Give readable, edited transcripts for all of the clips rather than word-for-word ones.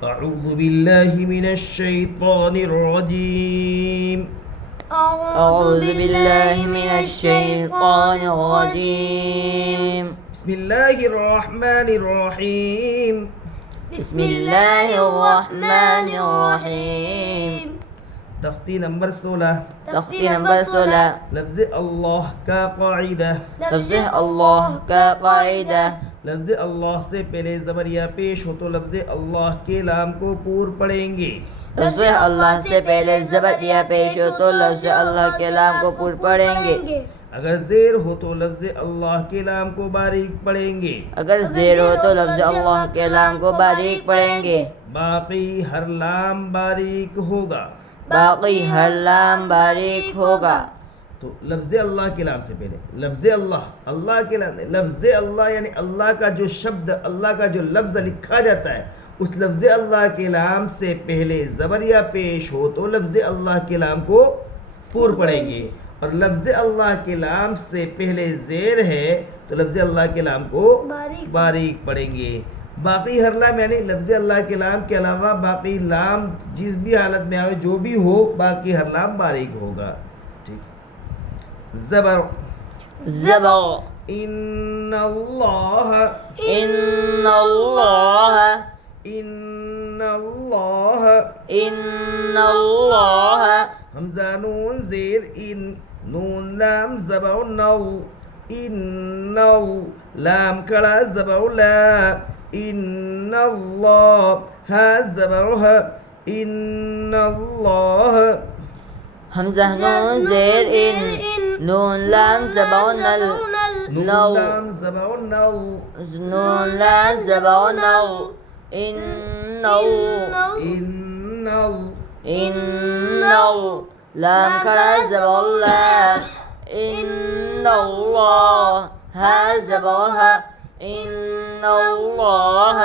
أعوذ بالله من الشيطان الرجيم. أعوذ بالله من الشيطان الرجيم. بسم الله الرحمن الرحيم. بسم الله الرحمن الرحيم. تختی نمبر 16. تختی نمبر 16. لفظ اللہ کا قاعدہ. لفظ اللہ کا قاعدہ. لفظ اللہ سے پہلے زبر یا پیش ہو تو لفظ اللہ کے لام کو پور پڑھیں گے. لفظ اللہ سے پہلے زبر یا پیش ہو تو لفظ اللہ کے لام کو پور پڑھیں گے. اگر زیر ہو تو لفظ اللہ کے لام کو باریک پڑھیں گے. اگر زیر ہو تو لفظ اللہ کے لام کو باریک پڑھیں گے. باقی ہر لام باریک ہوگا. باقی ہر لام باریک ہوگا. تو لفظ اللہ کے لام سے پہلے لفظ اللہ، اللہ کے لام لفظ اللہ یعنی اللہ کا جو شبد، اللہ کا جو لفظ لکھا جاتا ہے، اس لفظ اللہ کے لام سے پہلے زبر یا پیش ہو تو لفظ اللہ کے لام کو پور پڑھیں گے. اور لفظ اللہ کے لام سے پہلے زیر ہے تو لفظ اللہ کے لام کو باریک پڑھیں گے. باقی ہر لام یعنی لفظ اللہ کے لام کے علاوہ باقی لام جس بھی حالت میں آئے جو بھی ہو باقی ہر لام باریک ہوگا. ٹھیک. زبر. زبر. ان اللہ. ان اللہ. ان اللہ. ان اللہ. حمزہ نون زیر ان، نون لام زبر نو. ان لام کڑا زبر لا. ان اللہ ہا زبر ها. ان اللہ. حمزہ نون زیر ان، نون لام زبر نل. نون لام زبر نو. نون لام زبر نو. ان ان ان لام کھڑا زبر لا. ان اللہ ہا زبر ها. ان اللہ.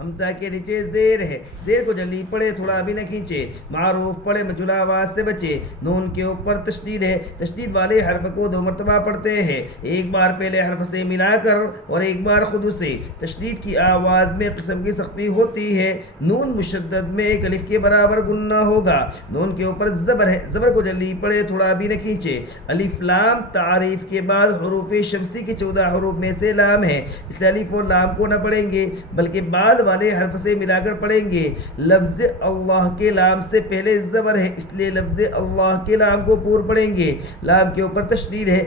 حمزہ کے نیچے زیر ہے، زیر کو جلدی پڑھے تھوڑا بھی نہ کھینچے. معروف پڑھے مجھولا آواز سے بچے. نون کے اوپر تشدید ہے، تشدید والے حرف کو 2 مرتبہ پڑھتے ہیں، ایک بار پہلے حرف سے ملا کر اور ایک بار خود سے. تشدید کی آواز میں قسم کی سختی ہوتی ہے. نون مشدد میں ایک الف کے برابر گننا ہوگا. نون کے اوپر زبر ہے، زبر کو جلدی پڑھے تھوڑا بھی نہ کھینچے. الف لام تعریف کے بعد حروف شمسی کے 14 حروف میں سے لام ہے، اس لیے الف اور لام کو نہ پڑھیں گے بلکہ بعد والے حرف سے ملا کر پڑھیں گے. لفظ اللہ کے لام سے پہلے زبر ہے، اس لیے لفظ اللہ کے لام کو پور پڑھیں گے. لام کے اوپر تشدید ہے،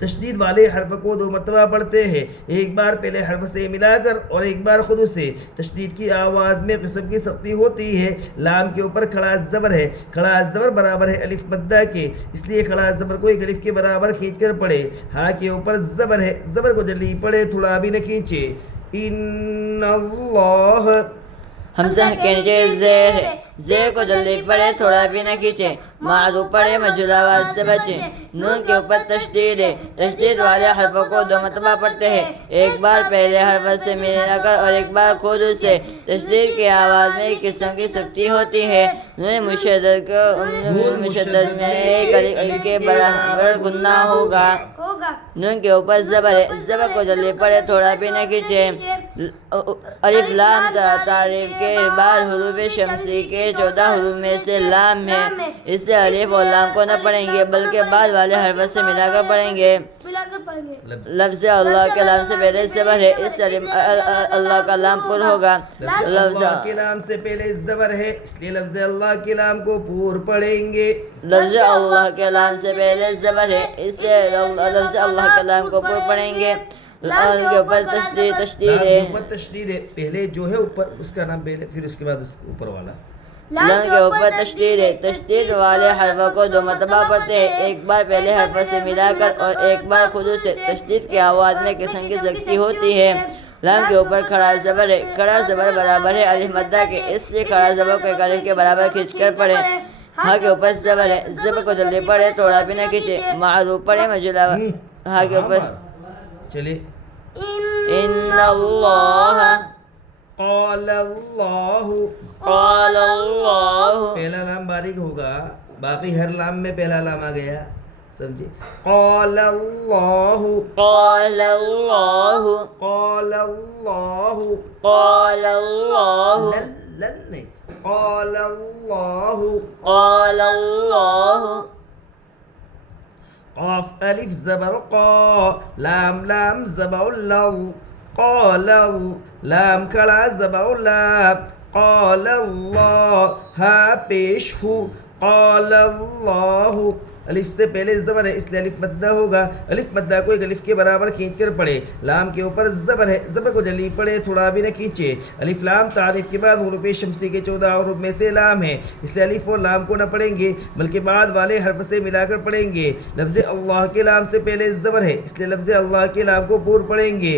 تشدید والے حرف کو 2 مرتبہ پڑھتے ہیں، ایک بار پہلے حرف سے ملا کر اور ایک بار خود سے. تشدید کی آواز میں قسم کی سختی ہوتی ہے. لام کے اوپر کھڑا زبر ہے، کھڑا زبر برابر ہے الف مدہ کے، اس لیے کھڑا زبر کو ایک الف کے برابر کھینچ کر پڑھے. ہاں کے اوپر زبر ہے، زبر کو جلدی پڑھے تھوڑا بھی نہ کھینچے. ان اللہ. حمزہ کے نیچے زیر ہے، زیر کو جلدی پڑھے تھوڑا بھی نہ کھینچے. معروف پڑھے مجھولا آواز سے بچے. نون کے اوپر تشدید ہے، تشدید والے حرفوں کو 2 مرتبہ پڑھتے ہیں، ایک بار پہلے حرف سے ملا کر اور ایک بار خود سے. تشدید کی آواز میں ایک قسم کی سختی ہوتی ہے. نون مشدد میں ایک الف کے برابر گننا ہوگا. نون کے اوپر زبر ہے، زبر کو جلدی پڑھے تھوڑا بھی نہ کھینچے. الف لام تعریف کے بعد حروف شمسی کے 14 حروف میں سے لام ہے، اس لیے الف اور لام کو نہ پڑھیں گے بلکہ بعد والے حرف سے ملا کر پڑھیں گے. لفظ اللہ کے لام سے پہلے زبر ہے، اس لیے اللہ کا لام پر ہوگا. لفظ اللہ کے لام سے پہلے زبر ہے، اس لیے لفظ اللہ کے لام کو پور پڑھیں گے. لفظ اللہ کے لام سے پہلے زبر ہے، اس لیے لفظ اللہ کے لام کو پر پڑھیں گے. لام کے اوپر تشدید ہے، اوپر تشدید ہے، پہلے جو ہے اوپر اس کا نام پہلے پھر اس کے بعد اس اوپر والا. لام کے اوپر تشدید ہے، تشدید والے حرفوں کو 2 مرتبہ پڑھتے ہیں، ایک بار پہلے حرف سے ملا کر اور ایک بار خود سے. تشدید کی آواز میں قسم کی سختی ہوتی ہے. لام کے اوپر کھڑا زبر ہے، کھڑا زبر برابر ہے الف مدہ کے، اس لیے کھڑا زبر کو ایک الف کے برابر کھینچ کر پڑھیں. ہاں کے اوپر زبر ہے، زبر کو جلدی پڑھے تھوڑا بھی نہ کھینچے. معروف پڑھے مجھولا. ہاں کے اوپر چلے. ان اللہ. قال اللہ. قال اللہ. پہلا لام باریک ہوگا، باقی ہر لام میں پہلا لام آ گیا. سمجھے. قال اللہ قال اللہ قال اللہ قال اللہ لل لل نہیں قال اللہ قال اللہ قاف الف زبر قا لام لام زبر لل قال لام کھڑا زبر لا قال اللہ ہا پیش ہو قال اللہ الف سے پہلے زبر ہے اس لیے الف مدہ ہوگا. الف مدہ کو ایک الف کے برابر کھینچ کر پڑھے. لام کے اوپر زبر ہے زبر کو جلدی پڑھے تھوڑا بھی نہ کھینچے. الف لام تعریف کے بعد حروف شمسی کے 14 حروف میں سے لام ہے اس لیے الف اور لام کو نہ پڑھیں گے بلکہ بعد والے حرف سے ملا کر پڑھیں گے. لفظ اللہ کے لام سے پہلے زبر ہے اس لیے لفظ اللہ کے لام کو پور پڑھیں گے.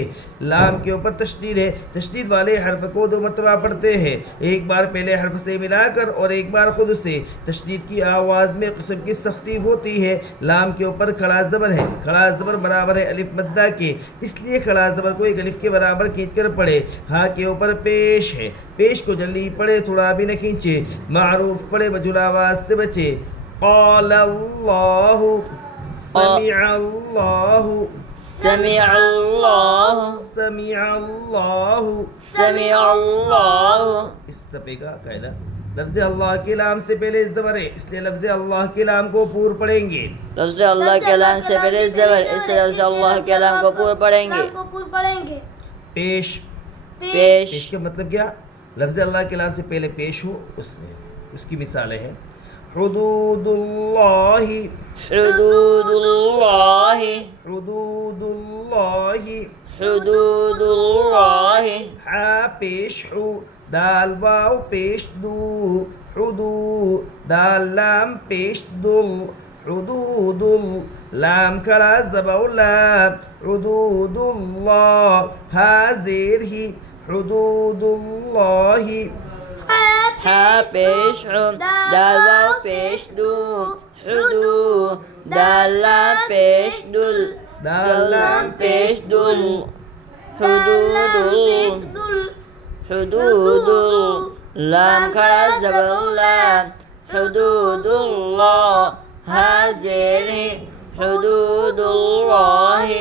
لام کے اوپر تشدید ہے تشدید والے حرف کو 2 مرتبہ پڑھتے ہیں ایک بار پہلے حرف سے ملا کر اور ایک بار خود سے. تشدید کی آواز میں قسم کی سختی ہوتی ہے. لام کے اوپر کھڑا زبر ہے کھڑا زبر برابر ہے الف مدہ کے اس لیے کھڑا زبر کو ایک الف کے برابر کھینچ کر پڑھے. ہاں کے اوپر پیش ہے پیش کو جلدی پڑھے تھوڑا بھی نہ کھینچے. معروف پڑھے مجھول آواز سے بچے. قال اللہ سمع اللہ سمع اللہ سمع اللہ سمع اللہ. اس صفحے کا قاعدہ لفظ اللہ کے لام سے پہلے زبر ہے اس لیے لفظ اللہ کے لام کو پور پڑھیں گے. لفظ اللہ کے لام سے پہلے زبر اس لیے لفظ اللہ کے لام کو پور پڑھیں گے. پیش پیش پیش کا مطلب کیا لفظ اللہ کے لام سے پہلے پیش ہو اس کی مثالیں ہیں. حدود اللہ حدود اللہ حدود اللہ حدود اللہ. ہا پیش ہو دال واو پیش دو حدود دال لام پیش دل حدود لام کھڑا زبر لا حدود اللہ ہا زیر ہی حدود اللہ. ہا پیش ہو دال واو پیش دو حدود دال لام پیش دل دال لام پیش دل حدود حدود لام کھڑا زبر لا حدود اللہ ہا زیر حدود اللہ.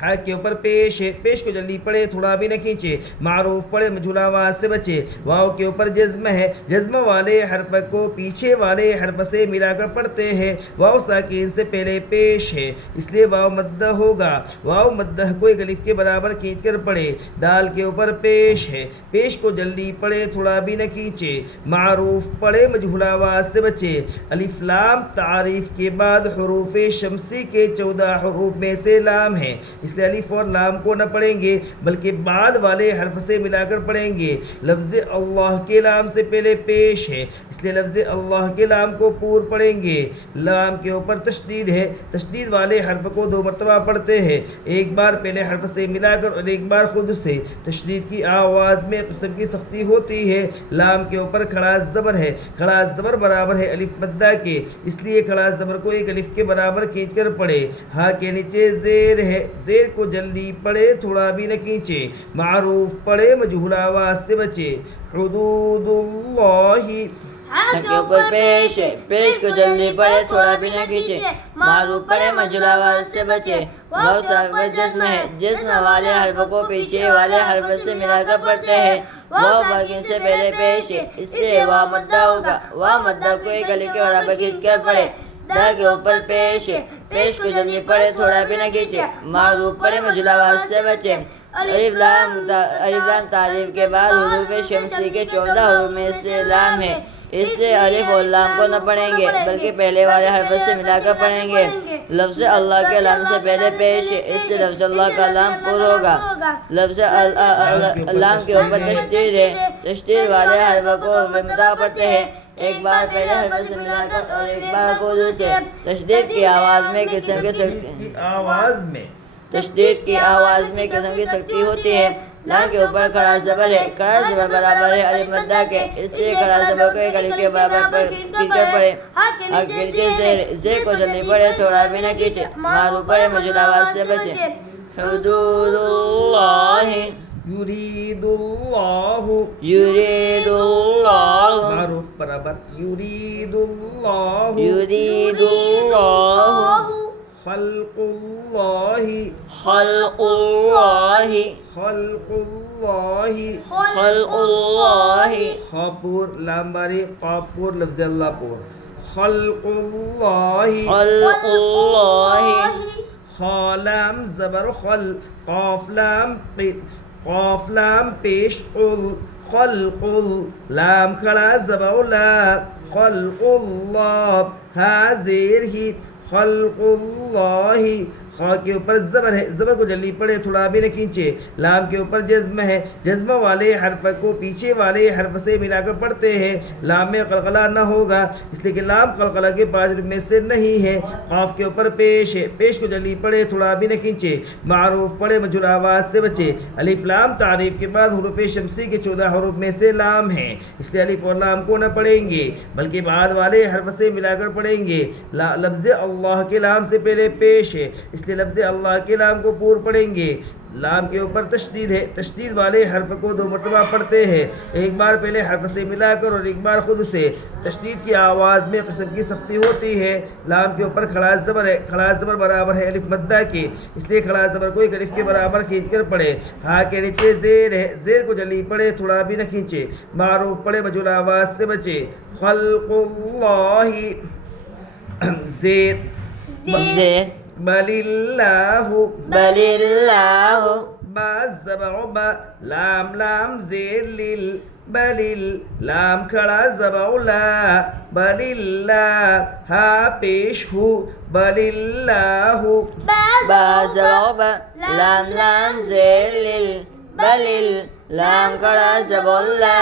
ہا کے اوپر پیش ہے پیش کو جلدی پڑھے تھوڑا بھی نہ کھینچے. معروف پڑھے مجھول آواز سے بچے. واو کے اوپر جزم ہے جزم والے حرف کو پیچھے والے حرف سے ملا کر پڑھتے ہیں. واو ساکن سے پہلے پیش ہے اس لیے واو مدہ ہوگا. واو مدہ کو ایک الف کے برابر کھینچ کر پڑھے. دال کے اوپر پیش ہے پیش کو جلدی پڑھے تھوڑا بھی نہ کھینچے. معروف پڑھے مجھول آواز سے بچے. الف لام تعریف کے بعد حروف شمسی کے 14 حروف میں سے لام ہے اس لیے الف اور لام کو نہ پڑھیں گے بلکہ بعد والے حرف سے ملا کر پڑھیں گے. لفظ اللہ کے لام سے پہلے پیش ہے اس لیے لفظ اللہ کے لام کو پور پڑھیں گے. لام کے اوپر تشدید ہے تشدید والے حرف کو 2 مرتبہ پڑھتے ہیں ایک بار پہلے حرف سے ملا کر اور ایک بار خود سے. تشدید کی آواز میں قسم کی سختی ہوتی ہے. لام کے اوپر کھڑا زبر ہے کھڑا زبر برابر ہے الف مدہ کے اس لیے کھڑا زبر کو ایک الف کے برابر کھینچ کر پڑھے. ہاں کے نیچے زیر ہے زیر کو جلدی پڑھے تھوڑا بھی نہ کھینچے. معروف پڑھے مجہول آواز سے بچے. حدود اللہ ہا کے اوپر پیش ہے پیش کو جلدی پڑھے تھوڑا بھی نہ کھینچے. معروف پڑھے مجہول آواز سے بچے. واو ساکن جسم ہے جسم والے حرف کو پیچھے والے حرف سے ملا کر پڑھتے ہیں. واو ساکن سے پہلے پیش ہے اس لیے واو مدہ ہوگا. واو مدہ کو ایک الف کے برابر کھینچ کر پڑھے. دال کے اوپر پیش ہے پیش کو جلدی پڑھے تھوڑا بھی نہ کھینچے. معروف پڑھے مجہول آواز سے بچے. الف لام تعریف کے بعد حروف شمسی کے 14 حروف میں سے لام ہے اس لیے الف اور لام کو نہ پڑھیں گے بلکہ پہلے والے حرف سے ملا کر پڑھیں گے. لفظ اللہ کے لام سے پہلے پیش ہے اس سے لفظ اللہ کا لام پر ہوگا. لفظ لام کے اوپر تشدید ہے تشدید والے حرف کو مدہ پڑھتے ہیں ایک بار پہلے حرف سے ملا کر اور ایک بار خود سے. تشدید کی آواز میں قسم کی سختی تشدید کی آواز میں قسم کی سختی ہوتی ہے. لام کے اوپر کھڑا زبر ہے کھڑا زبر برابر ہے الف مدہ کے اس لیے کھڑا زبر کو ایک الف کے برابر کھینچ کر پڑھے. ہاں کے نیچے زیر کو جلدی پڑھے تھوڑا بھی نہ کھینچے. معروف پڑھے مجہول آواز سے بچے. حدود اللہ یرید اللہ یرید اللہ معروف برابر یرید اللہ یرید اللہ خلق اللہ خلق اللہ خلق اللہ خلق اللہ خا پور لام باری قاف پور لفظ اللہ پور خلق اللہ خلق اللہ خا لام زبر خل قاف لام پیش قل خلق لام کھڑا زبر لا خلق اللہ ہا زیر ہی خلق اللہ خا کے اوپر زبر ہے، زبر کو جلدی پڑے تھوڑا بھی نہ کھینچے. لام کے اوپر جزم ہے، جزم والے حرف کو پیچھے والے حرف سے ملا کر پڑھتے ہیں. لام میں قلقلہ نہ ہوگا اس لیے کہ لام قلقلہ کے پانچ میں سے نہیں ہے. قاف کے اوپر پیش ہے، پیش کو جلدی پڑے تھوڑا بھی نہ کھینچے. معروف پڑھے مجھول آواز سے بچے. الف لام تعریف کے بعد حروف شمسی کے 14 حروف میں سے لام ہیں، اس لیے الف اور لام کو نہ پڑھیں گے بلکہ بعد والے حرف سے ملا کر پڑھیں گے. لفظ اللہ کے لام سے پہلے پیش ہے اس لیے لفظ اللہ کے لام کو پور پڑھیں گے. لام کے اوپر تشدید ہے، تشدید والے حرف کو 2 مرتبہ پڑھتے ہیں، ایک بار پہلے حرف سے ملا کر اور ایک بار خود سے. تشدید کی آواز میں قسم کی سختی ہوتی ہے. لام کے اوپر کھڑا زبر ہے، کھڑا زبر برابر ہے الف مدہ کے، اس لیے کھڑا زبر کو ایک الف کے برابر کھینچ کر پڑھے. ہاں کے نیچے زیر ہے، زیر کو جلدی پڑھے تھوڑا بھی نہ کھینچے. معروف پڑھے مجھول آواز سے بچے. خلق اللہ زیر زیر بل اللہ بل اللہ با زبر با لام لام زیر لیل بلیل لام کھڑا زبر لا بل اللہ ہا پیش ہو بل اللہ با زبر با لام لام زیر لل بلل لام کڑا زبر لا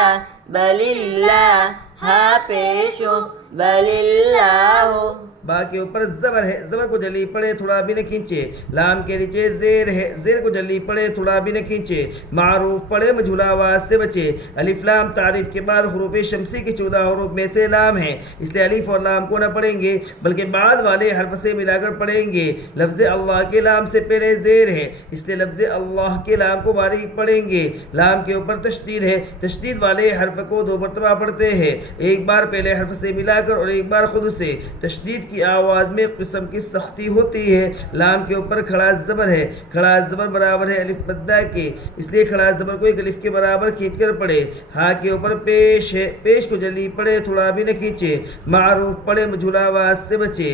بل اللہ ہا پیشو بل اللہ. با کے اوپر زبر ہے، زبر کو جلدی پڑے تھوڑا بھی نہ کھینچے. لام کے نیچے زیر ہے، زیر کو جلدی پڑے تھوڑا بھی نہ کھینچے. معروف پڑھے مجھول آواز سے بچے. الف لام تعریف کے بعد حروف شمسی کے 14 حروف میں سے لام ہیں، اس لیے الف اور لام کو نہ پڑھیں گے بلکہ بعد والے حرف سے ملا کر پڑھیں گے. لفظ اللہ کے لام سے پہلے زیر ہے اس لیے لفظ اللہ کے لام کو باریک پڑھیں گے. لام کے اوپر تشدید ہے، تشدید والے حرف کو 2 مرتبہ پڑھتے ہیں، ایک بار پہلے حرف سے ملا کر اور ایک بار خود سے. تشدید کی آواز میں قسم کی سختی ہوتی ہے. لام کے اوپر کھڑا زبر ہے، کھڑا زبر برابر ہے الف مدہ کے، اس لیے کھڑا زبر کو ایک الف کے برابر کھینچ کر پڑھے. ہاں کے اوپر پیش ہے، پیش کو جلدی پڑھے تھوڑا بھی نہ کھینچے. معروف پڑھے مجھول آواز سے بچے.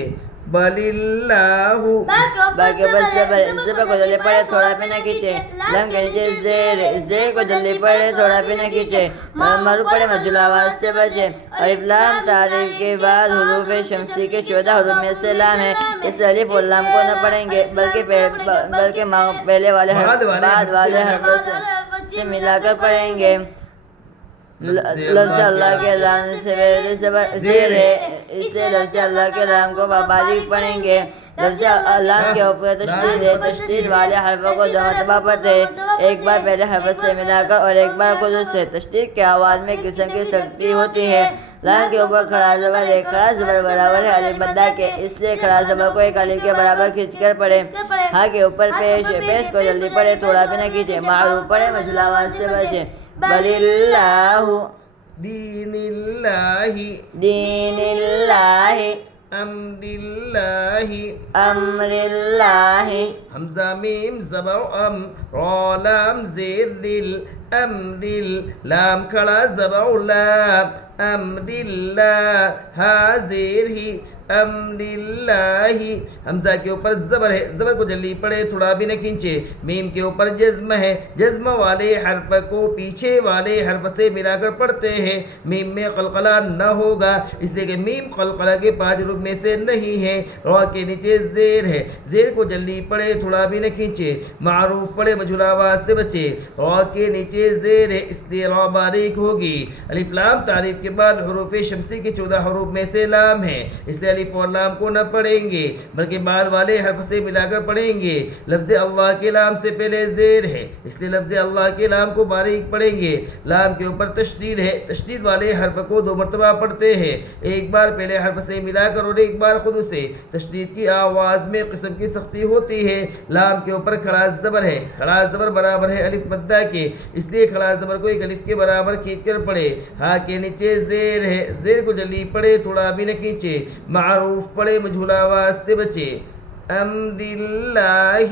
بل اللہ باقی بس زبر کو جلدی پڑے تھوڑا بھی نہ کھینچے. لام کے نیچے زیر، زیر کو جلدی پڑے تھوڑا بھی نہ کھینچے. معروف پڑے مجھول آواز سے بچے. الف لام تعریف کے بعد حروف شمسی کے 14 حروف میں سے لام ہے، اس الف اور لام کو نہ پڑھیں گے بلکہ پہلے والے بعد والے حرف سے ملا کر پڑھیں گے. لفظ اللہ کے لام سے پہلے زیر ہے، اس سے لفظ اللہ کے لام کو باریک پڑھیں گے. لفظ لام کے اوپر تشدید ہے، تشدید والے حرفوں کو 2 مرتبہ پڑھتے ہیں، ایک بار پہلے حرف سے ملا کر اور ایک بار خود سے. تشدید کی آواز میں قسم کی سختی ہوتی ہے. لام کے اوپر کھڑا زبر ہے، کھڑا زبر برابر ہے الف مدہ کے، اس لیے کھڑا زبر کو ایک الف کے برابر کھینچ کر پڑھے. ہاں کے اوپر پیش ہے، پیش کو جلدی پڑھے تھوڑا بھی نہ کھینچے. معروف پڑھے مجھول آواز سے بچے. بل اللہ دین اللہ دین اللہ امر اللہ امر اللہ. حمزہ میم زبر ام را لام زیر دل امر لام کھڑا زبر لا امر اللہ ہا زیر ہی امر اللہ. حمزہ کے اوپر زبر ہے، زبر کو جلدی پڑے تھوڑا بھی نہ کھینچے. میم کے اوپر جزم ہے، جزم والے حرف کو پیچھے والے حرف سے ملا کر پڑھتے ہیں. میم میں قلقلہ نہ ہوگا اس لیے کہ میم قلقلہ کے 5 حروف میں سے نہیں ہے. را کے نیچے زیر ہے، زیر کو جلدی پڑے تھوڑا بھی نہ کھینچے. معروف پڑھے مجھول آواز سے بچے. را کے نیچے زیر ہے اس لیے را باریک ہوگی. الف لام تعریف کے بعد حروف شمسی کے 14 حروف میں سے لام ہے، اس لیے الف اور لام کو نہ پڑھیں گے بلکہ بعد والے حرف سے ملا کر پڑھیں گے. لفظ اللہ کے لام سے پہلے زیر ہے اس لیے لفظ اللہ کے لام کو باریک پڑھیں گے. لام کے اوپر تشدید ہے، تشدید والے حرف کو 2 مرتبہ پڑھتے ہیں، ایک بار پہلے حرف سے ملا کر اور ایک بار خود سے. تشدید کی آواز میں قسم کی سختی ہوتی ہے. لام کے اوپر کھڑا زبر ہے، کھڑا زبر برابر ہے الف مدہ کے، اس لیے کھڑا زبر کو ایک الف کے برابر کھینچ کر پڑھے. ہاں کے نیچے زیر ہے، زیر کو جلدی پڑھے تھوڑا بھی نہ کھینچے. معروف پڑھے مجھول آواز سے بچے. أمر الله